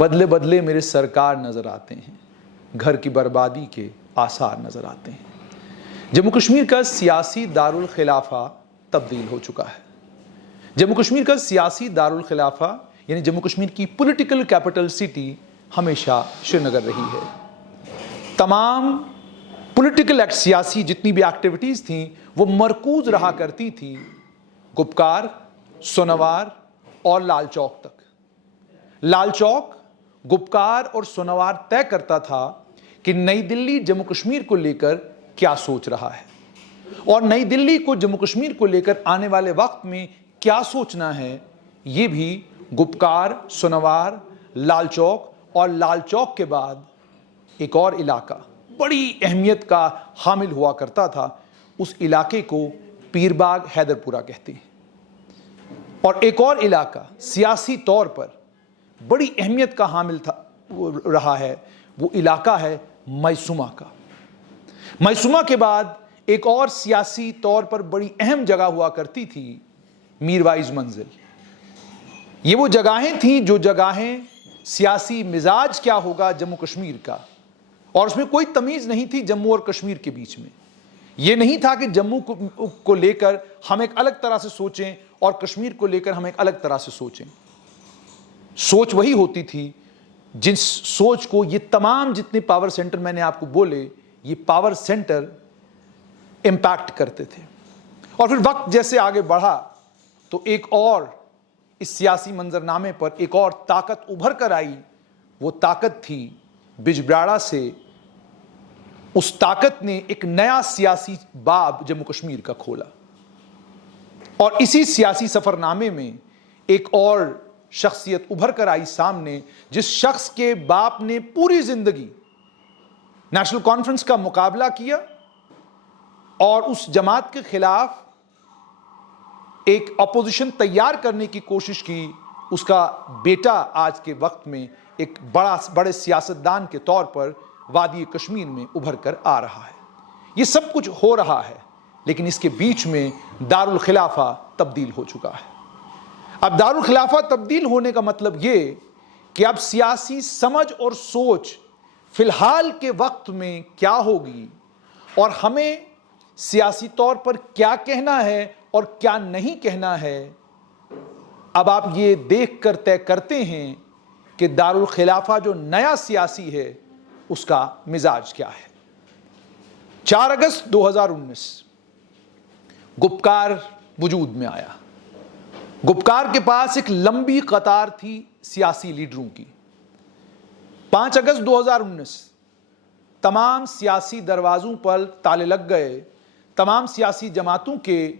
बदले बदले मेरे सरकार नज़र आते हैं, घर की बर्बादी के आसार नज़र आते हैं। जम्मू कश्मीर का सियासी दारुल खिलाफा तब्दील हो चुका है। जम्मू कश्मीर का सियासी दारुल खिलाफा यानी जम्मू कश्मीर की पॉलिटिकल कैपिटल सिटी हमेशा श्रीनगर रही है। तमाम पॉलिटिकल सियासी जितनी भी एक्टिविटीज़ थी वो मरकूज रहा करती थी गुपकार, सोनावार और लाल चौक तक। लाल चौक, गुपकार और सोनावार तय करता था कि नई दिल्ली जम्मू कश्मीर को लेकर क्या सोच रहा है और नई दिल्ली को जम्मू कश्मीर को लेकर आने वाले वक्त में क्या सोचना है। ये भी गुपकार, सोनावार, लाल चौक और लाल चौक के बाद एक और इलाका बड़ी अहमियत का हामिल हुआ करता था। उस इलाके को पीरबाग हैदरपुरा कहते हैं। और एक और इलाका सियासी तौर पर बड़ी अहमियत का हामिल था रहा है, वो इलाका है मैसूमा का। मैसूमा के बाद एक और सियासी तौर पर बड़ी अहम जगह हुआ करती थी मीरवाइज मंजिल। ये वो जगहें थी जो जगहें सियासी मिजाज क्या होगा जम्मू कश्मीर का, और उसमें कोई तमीज़ नहीं थी जम्मू और कश्मीर के बीच में। ये नहीं था कि जम्मू को लेकर हम एक अलग तरह से सोचें और कश्मीर को लेकर हम एक अलग तरह से सोचें। सोच वही होती थी जिस सोच को ये तमाम जितने पावर सेंटर मैंने आपको बोले, ये पावर सेंटर इम्पैक्ट करते थे। और फिर वक्त जैसे आगे बढ़ा तो एक और इस सियासी मंजरनामे पर एक और ताकत उभर कर आई। वो ताकत थी बिजबिराड़ा से। उस ताकत ने एक नया सियासी बाब जम्मू कश्मीर का खोला और इसी सियासी सफरनामे में एक और शख्सियत उभर कर आई सामने, जिस शख्स के बाप ने पूरी जिंदगी नेशनल कॉन्फ्रेंस का मुकाबला किया और उस जमात के खिलाफ एक अपोजिशन तैयार करने की कोशिश की। उसका बेटा आज के वक्त में एक बड़े सियासतदान के तौर पर वादी कश्मीर में उभर कर आ रहा है। ये सब कुछ हो रहा है, लेकिन इसके बीच में दारुल खिलाफा तब्दील हो चुका है। अब दारुल खिलाफा तब्दील होने का मतलब ये कि अब सियासी समझ और सोच फिलहाल के वक्त में क्या होगी और हमें सियासी तौर पर क्या कहना है और क्या नहीं कहना है, अब आप ये देख कर तय करते हैं कि दारुल खिलाफा जो नया सियासी है उसका मिजाज क्या है। 4 अगस्त 2019 गुपकार वजूद में आया। गुपकार के पास एक लंबी कतार थी सियासी लीडरों की। 5 अगस्त 2019 तमाम सियासी दरवाजों पर ताले लग गए, तमाम सियासी जमातों के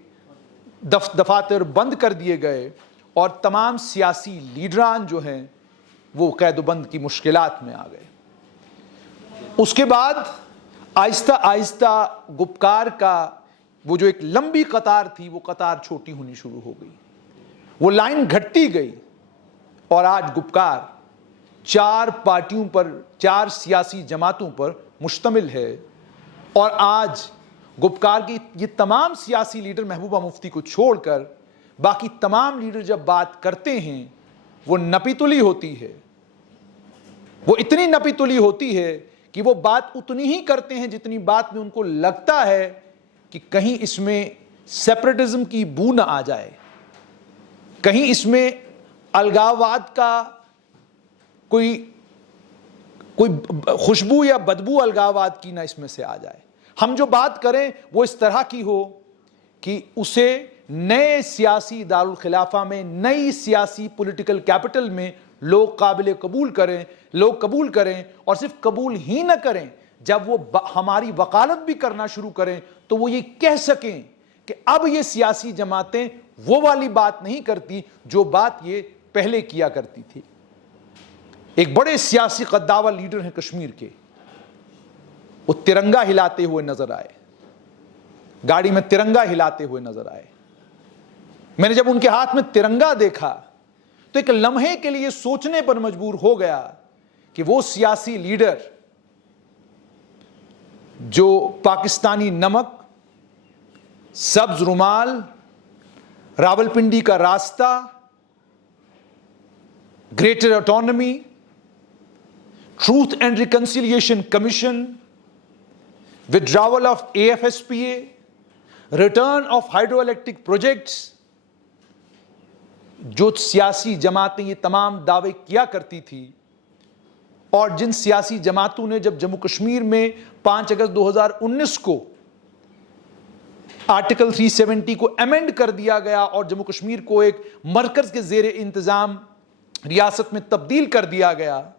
दफातर बंद कर दिए गए और तमाम सियासी लीडरान जो हैं वो कैदबंद की मुश्किलात में आ गए। उसके बाद आहिस्ता आहिस्ता गुपकार का वो जो एक लंबी कतार थी वो कतार छोटी होनी शुरू हो गई, वो लाइन घटती गई और आज गुपकार 4 पार्टियों पर, 4 सियासी जमातों पर मुश्तमिल है। और आज गुपकार की ये तमाम सियासी लीडर महबूबा मुफ्ती को छोड़कर बाकी तमाम लीडर जब बात करते हैं वो नपीतुली होती है। वो इतनी नपीतुली होती है कि वो बात उतनी ही करते हैं जितनी बात में उनको लगता है कि कहीं इसमें सेपरेटिज्म की बू न आ जाए, कहीं इसमें अलगाववाद का कोई खुशबू या बदबू अलगाववाद की ना इसमें से आ जाए। हम जो बात करें वो इस तरह की हो कि उसे नए सियासी दारुल खिलाफा में, नई सियासी पॉलिटिकल कैपिटल में लोग काबिल कबूल करें, लोग कबूल करें और सिर्फ कबूल ही न करें, जब वो हमारी वकालत भी करना शुरू करें तो वो ये कह सकें कि अब ये सियासी जमातें वो वाली बात नहीं करती जो बात ये पहले किया करती थी। एक बड़े सियासी कद्दावर लीडर हैं कश्मीर के, वो तिरंगा हिलाते हुए नजर आए, गाड़ी में तिरंगा हिलाते हुए नजर आए। मैंने जब उनके हाथ में तिरंगा देखा तो एक लम्हे के लिए सोचने पर मजबूर हो गया कि वो सियासी लीडर जो पाकिस्तानी नमक, सब्ज रुमाल, रावलपिंडी का रास्ता, greater autonomy Truth and Reconciliation Commission, withdrawal of AFSPA, return of hydroelectric projects, जो सियासी जमातें ये तमाम दावे किया करती थी और जिन सियासी जमातों ने जब जम्मू कश्मीर में 5 अगस्त 2019 को आर्टिकल 370 को अमेंड कर दिया गया और जम्मू कश्मीर को एक मरकज के जेर इंतजाम रियासत में तब्दील कर दिया गया,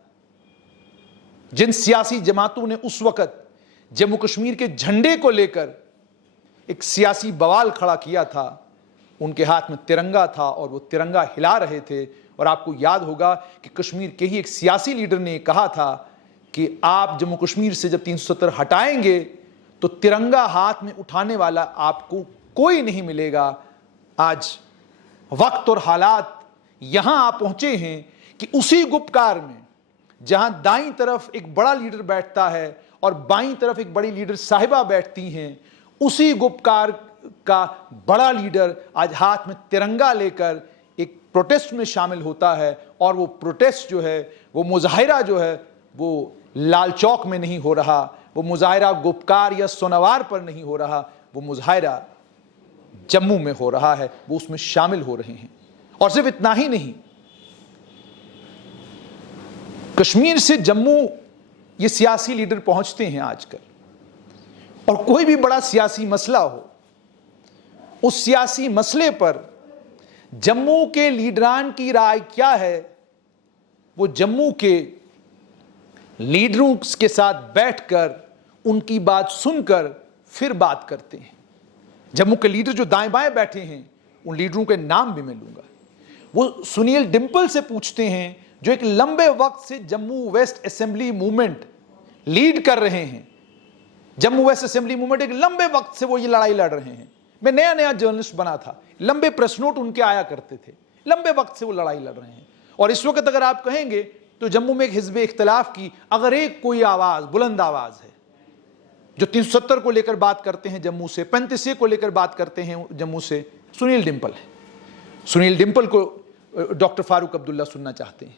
जिन सियासी जमातों ने उस वक्त जम्मू कश्मीर के झंडे को लेकर एक सियासी बवाल खड़ा किया था, उनके हाथ में तिरंगा था और वो तिरंगा हिला रहे थे। और आपको याद होगा कि कश्मीर के ही एक सियासी लीडर ने कहा था कि आप जम्मू कश्मीर से जब 370 हटाएंगे तो तिरंगा हाथ में उठाने वाला आपको कोई नहीं मिलेगा। आज वक्त और हालात यहां आ पहुंचे हैं कि उसी गुपकार में जहां दाईं तरफ एक बड़ा लीडर बैठता है और बाईं तरफ एक बड़ी लीडर साहिबा बैठती हैं, उसी गुपकार का बड़ा लीडर आज हाथ में तिरंगा लेकर एक प्रोटेस्ट में शामिल होता है। और वो प्रोटेस्ट जो है, वो मुजाहिरा जो है, वो लाल चौक में नहीं हो रहा, वो मुजाहिरा गुपकार या सोनावार पर नहीं हो रहा, वो मुजाहिरा जम्मू में हो रहा है, वो उसमें शामिल हो रहे हैं। और सिर्फ इतना ही नहीं, कश्मीर से जम्मू ये सियासी लीडर पहुंचते हैं आजकल, और कोई भी बड़ा सियासी मसला हो, उस सियासी मसले पर जम्मू के लीडरान की राय क्या है, वो जम्मू के लीडरों के साथ बैठकर उनकी बात सुनकर फिर बात करते हैं। जम्मू के लीडर जो दाएं बाएं बैठे हैं, उन लीडरों के नाम भी मैं लूंगा। वो सुनील डिंपल से पूछते हैं, जो एक लंबे वक्त से Jammu West Assembly movement lead कर रहे हैं। जम्मू वेस्ट असेंबली मूवमेंट एक लंबे वक्त से वो ये लड़ाई लड़ रहे हैं। मैं नया नया जर्नलिस्ट बना था, लंबे प्रेस नोट उनके आया करते थे, लंबे वक्त से वो लड़ाई लड़ रहे हैं। और इस वक्त अगर आप कहेंगे तो जम्मू में एक हिज़्ब इख्तिलाफ की अगर एक कोई आवाज, बुलंद आवाज है, जो 370 को लेकर बात करते हैं जम्मू से, 35 को लेकर बात करते हैं जम्मू से, सुनील डिंपल है। सुनील डिंपल को डॉक्टर फारूक अब्दुल्ला सुनना चाहते हैं।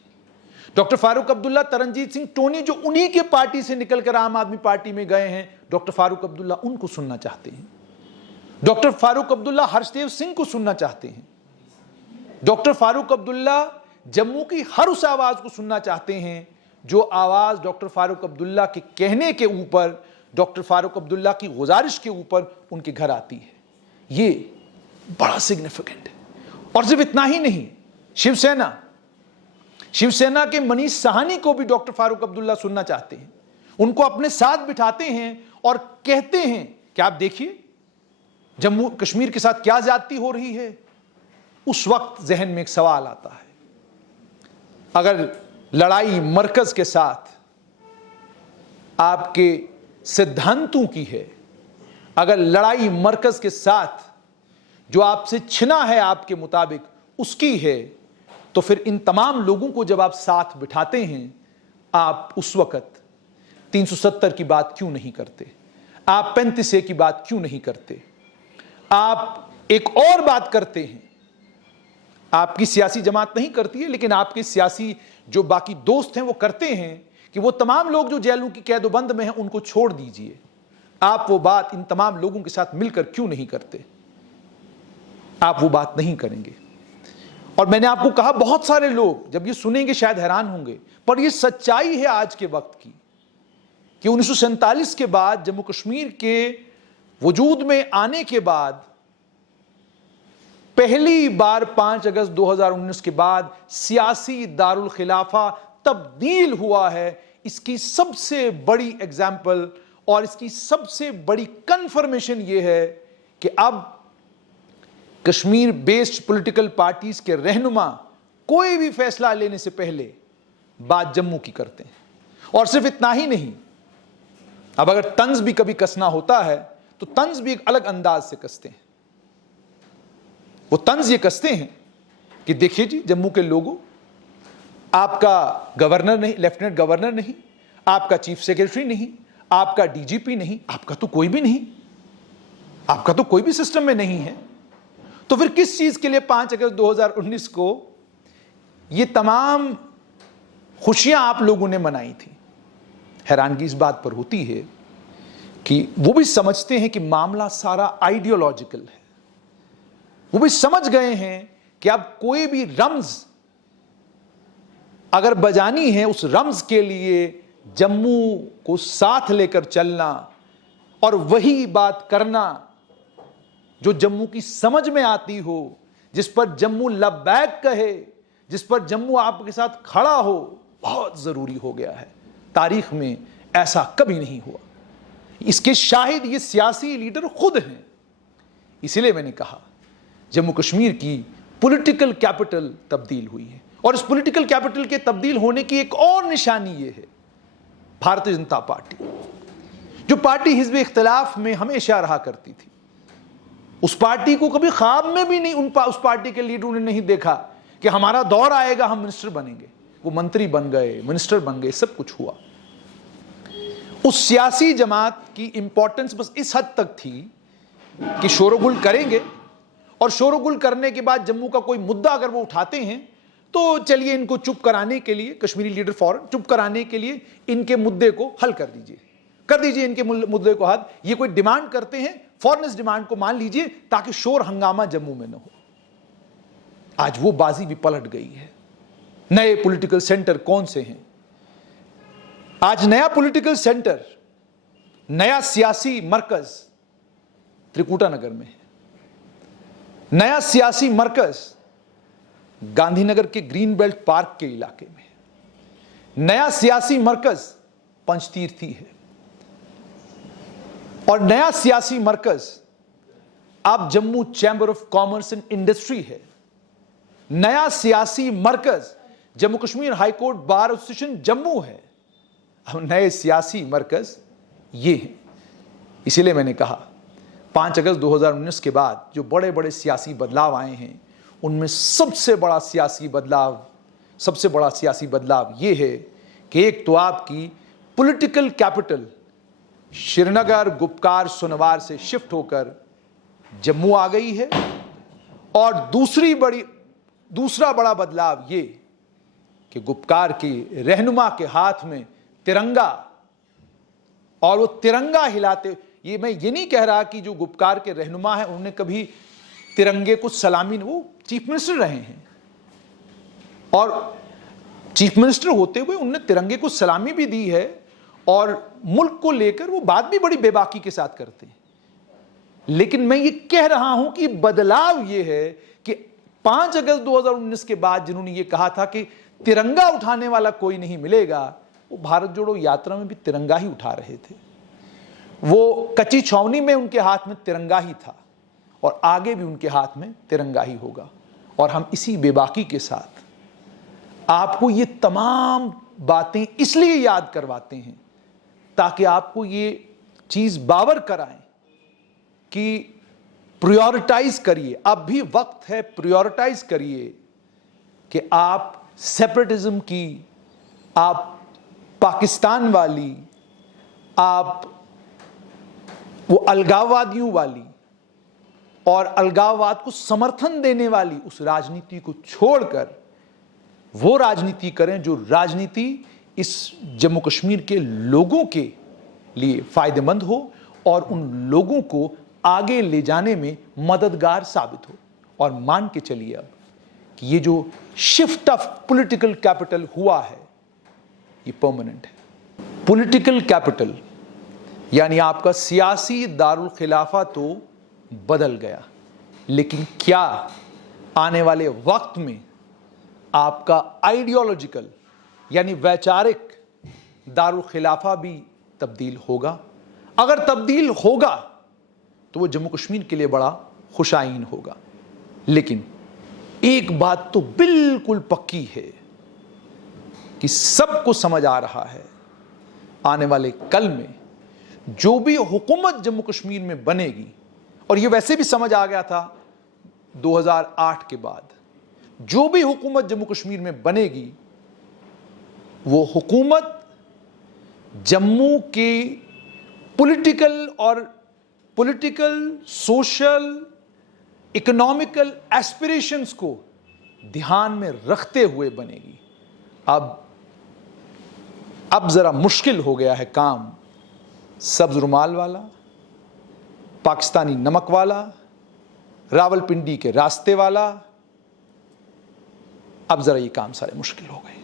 डॉक्टर फारूक अब्दुल्ला, तरनजीत सिंह टोनी जो उन्हीं के पार्टी से निकलकर आम आदमी पार्टी में गए हैं, डॉक्टर फारूक अब्दुल्ला उनको सुनना चाहते हैं। डॉक्टर फारूक अब्दुल्ला हर्षदेव सिंह को सुनना चाहते हैं। डॉक्टर फारूक अब्दुल्ला जम्मू की हर उस आवाज को सुनना चाहते हैं जो आवाज डॉक्टर फारूक अब्दुल्ला के कहने के ऊपर, डॉक्टर फारूक अब्दुल्ला की गुजारिश के ऊपर उनके घर आती है। ये बड़ा सिग्निफिकेंट है। और सिर्फ इतना ही नहीं, शिवसेना के मनीष साहनी को भी डॉक्टर फारूक अब्दुल्ला सुनना चाहते हैं। उनको अपने साथ बिठाते हैं और कहते हैं कि आप देखिए जम्मू कश्मीर के साथ क्या ज्यादती हो रही है। उस वक्त जहन में एक सवाल आता है, अगर लड़ाई मरकज के साथ आपके सिद्धांतों की है, अगर लड़ाई मरकज के साथ जो आपसे छिना है आपके मुताबिक उसकी है, तो फिर इन तमाम लोगों को जब आप साथ बिठाते हैं, आप उस वक्त 370 की बात क्यों नहीं करते? आप 35A की बात क्यों नहीं करते? आप एक और बात करते हैं, आपकी सियासी जमात नहीं करती है, लेकिन आपके सियासी जो बाकी दोस्त हैं वो करते हैं कि वो तमाम लोग जो जेलों की कैदोबंद में हैं उनको छोड़ दीजिए। आप वो बात इन तमाम लोगों के साथ मिलकर क्यों नहीं करते? आप वो बात नहीं करेंगे। और मैंने आपको कहा, बहुत सारे लोग जब ये सुनेंगे शायद हैरान होंगे, पर ये सच्चाई है आज के वक्त की कि 1947 के बाद जम्मू कश्मीर के वजूद में आने के बाद पहली बार 5 अगस्त 2019 के बाद सियासी दारुल खिलाफा तब्दील हुआ है। इसकी सबसे बड़ी एग्जाम्पल और इसकी सबसे बड़ी कंफर्मेशन यह है कि अब कश्मीर बेस्ड पॉलिटिकल पार्टीज के रहनुमा कोई भी फैसला लेने से पहले बात जम्मू की करते हैं। और सिर्फ इतना ही नहीं, अब अगर तंज भी कभी कसना होता है तो तंज भी एक अलग अंदाज से कसते हैं। वो तंज ये कसते हैं कि देखिए जी, जम्मू के लोगों, आपका गवर्नर नहीं, लेफ्टिनेंट गवर्नर नहीं, आपका चीफ सेक्रेटरी नहीं, आपका डीजीपी नहीं, आपका तो कोई भी नहीं, आपका तो कोई भी सिस्टम में नहीं है। तो फिर किस चीज के लिए 5 अगस्त 2019 को ये तमाम खुशियां आप लोगों ने मनाई थी? हैरानगी इस बात पर होती है कि वो भी समझते हैं कि मामला सारा आइडियोलॉजिकल है। वो भी समझ गए हैं कि अब कोई भी रम्ज अगर बजानी है, उस रम्ज के लिए जम्मू को साथ लेकर चलना और वही बात करना जो जम्मू की समझ में आती हो, जिस पर जम्मू लब्बैक कहे, जिस पर जम्मू आपके साथ खड़ा हो, बहुत जरूरी हो गया है। तारीख में ऐसा कभी नहीं हुआ। इसके शाहिद ये सियासी लीडर खुद हैं। इसीलिए मैंने कहा जम्मू कश्मीर की पॉलिटिकल कैपिटल तब्दील हुई है। और इस पॉलिटिकल कैपिटल के तब्दील होने की एक और निशानी ये है, भारतीय जनता पार्टी, जो पार्टी हिज़्ब इख्तिलाफ में हमेशा रहा करती थी, उस पार्टी को कभी ख्वाब में भी नहीं उस पार्टी के लीडरों ने नहीं देखा कि हमारा दौर आएगा, हम मिनिस्टर बनेंगे। वो मंत्री बन गए, मिनिस्टर बन गए, सब कुछ हुआ। उस सियासी जमात की इंपॉर्टेंस बस इस हद तक थी कि शोरगुल करेंगे, और शोरगुल करने के बाद जम्मू का कोई मुद्दा अगर वो उठाते हैं तो चलिए इनको चुप कराने के लिए, कश्मीरी लीडर फौरन चुप कराने के लिए इनके मुद्दे को हल कर दीजिए इनके मुद्दे को हल। ये कोई डिमांड करते हैं, फौरन इस डिमांड को मान लीजिए ताकि शोर हंगामा जम्मू में न हो। आज वो बाजी भी पलट गई है। नए पॉलिटिकल सेंटर कौन से हैं? आज नया पॉलिटिकल सेंटर, नया सियासी मरकज त्रिकुटानगर में है। नया सियासी मरकज गांधीनगर के ग्रीन बेल्ट पार्क के इलाके में है। नया सियासी मरकज पंचतीर्थी है। और नया सियासी मरकज अब Jammu chamber of commerce and industry है। नया सियासी मरकज Jammu Kashmir high court bar association Jammu है। अब नए सियासी मरकज ये हैं। इसीलिए मैंने कहा 5 अगस्त 2019 के बाद जो बड़े बड़े सियासी बदलाव आए हैं, उनमें सबसे बड़ा सियासी बदलाव ये है कि एक तो आपकी पॉलिटिकल कैपिटल श्रीनगर, गुपकार, सोनवार से शिफ्ट होकर जम्मू आ गई है। और दूसरा बड़ा बदलाव ये कि गुपकार की रहनुमा के हाथ में तिरंगा, और वो तिरंगा हिलाते, ये मैं ये नहीं कह रहा कि जो गुपकार के रहनुमा हैं उन्होंने कभी तिरंगे को सलामी, वो चीफ मिनिस्टर रहे हैं और चीफ मिनिस्टर होते हुए उन्होंने तिरंगे को सलामी भी दी है, और मुल्क को लेकर वो बात भी बड़ी बेबाकी के साथ करते हैं। लेकिन मैं ये कह रहा हूं कि बदलाव ये है कि 5 अगस्त 2019 के बाद जिन्होंने ये कहा था कि तिरंगा उठाने वाला कोई नहीं मिलेगा, वो भारत जोड़ो यात्रा में भी तिरंगा ही उठा रहे थे। वो कच्ची छावनी में उनके हाथ में तिरंगा ही था, और आगे भी उनके हाथ में तिरंगा ही होगा। और हम इसी बेबाकी के साथ आपको ये तमाम बातें इसलिए याद करवाते हैं ताकि आपको ये चीज बावर कराएं कि प्रायोरिटाइज करिए, अब भी वक्त है, प्रायोरिटाइज करिए कि आप सेपरेटिज्म की, आप पाकिस्तान वाली, आप वो अलगाववादियों वाली और अलगाववाद को समर्थन देने वाली उस राजनीति को छोड़कर वो राजनीति करें जो राजनीति इस जम्मू कश्मीर के लोगों के लिए फायदेमंद हो और उन लोगों को आगे ले जाने में मददगार साबित हो। और मान के चलिए अब कि ये जो शिफ्ट ऑफ पॉलिटिकल कैपिटल हुआ है ये परमानेंट है। पॉलिटिकल कैपिटल यानी आपका सियासी दारुल खिलाफा तो बदल गया, लेकिन क्या आने वाले वक्त में आपका आइडियोलॉजिकल यानी वैचारिक दारुल खिलाफा भी तब्दील होगा? अगर तब्दील होगा तो वो जम्मू कश्मीर के लिए बड़ा खुशाइन होगा। लेकिन एक बात तो बिल्कुल पक्की है कि सबको समझ आ रहा है, आने वाले कल में जो भी हुकूमत जम्मू कश्मीर में बनेगी, और ये वैसे भी समझ आ गया था 2008 के बाद, जो भी हुकूमत जम्मू कश्मीर में बनेगी वो हुकूमत जम्मू के पॉलिटिकल, सोशल, इकोनॉमिकल एस्पिरेशंस को ध्यान में रखते हुए बनेगी। अब अब ज़रा मुश्किल हो गया है काम सब्ज़ रुमाल वाला, पाकिस्तानी नमक वाला, रावलपिंडी के रास्ते वाला, अब ज़रा ये काम सारे मुश्किल हो गए।